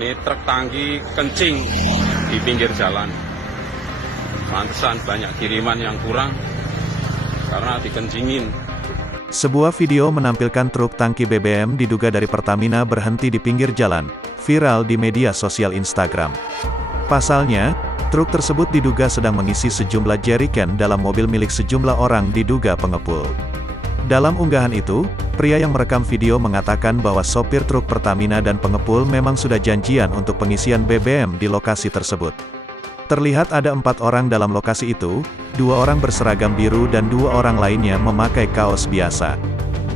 Ini truk tangki kencing di pinggir jalan. Pantesan banyak kiriman yang kurang karena dikencingin. Sebuah video menampilkan truk tangki BBM diduga dari Pertamina berhenti di pinggir jalan, viral di media sosial Instagram. Pasalnya, truk tersebut diduga sedang mengisi sejumlah jerigen dalam mobil milik sejumlah orang diduga pengepul. Dalam unggahan itu, pria yang merekam video mengatakan bahwa sopir truk Pertamina dan pengepul memang sudah janjian untuk pengisian BBM di lokasi tersebut. Terlihat ada 4 orang dalam lokasi itu, 2 orang berseragam biru dan 2 orang lainnya memakai kaos biasa.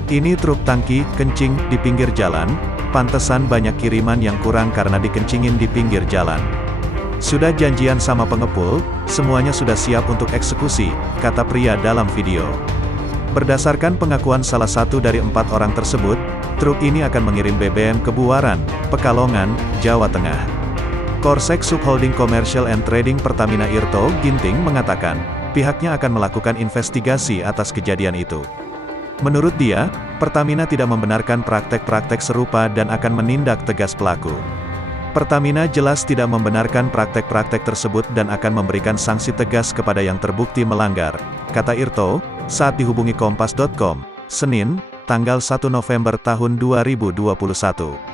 Ini truk tangki, kencing, di pinggir jalan, pantesan banyak kiriman yang kurang karena dikencingin di pinggir jalan. Sudah janjian sama pengepul, semuanya sudah siap untuk eksekusi, kata pria dalam video. Berdasarkan pengakuan salah satu dari 4 orang tersebut, truk ini akan mengirim BBM ke Buaran, Pekalongan, Jawa Tengah. Korsek Subholding Commercial and Trading Pertamina Irto Ginting mengatakan, pihaknya akan melakukan investigasi atas kejadian itu. Menurut dia, Pertamina tidak membenarkan praktek-praktek serupa dan akan menindak tegas pelaku. Pertamina jelas tidak membenarkan praktek-praktek tersebut dan akan memberikan sanksi tegas kepada yang terbukti melanggar, kata Irto, saat dihubungi Kompas.com, Senin, tanggal 1 November tahun 2021.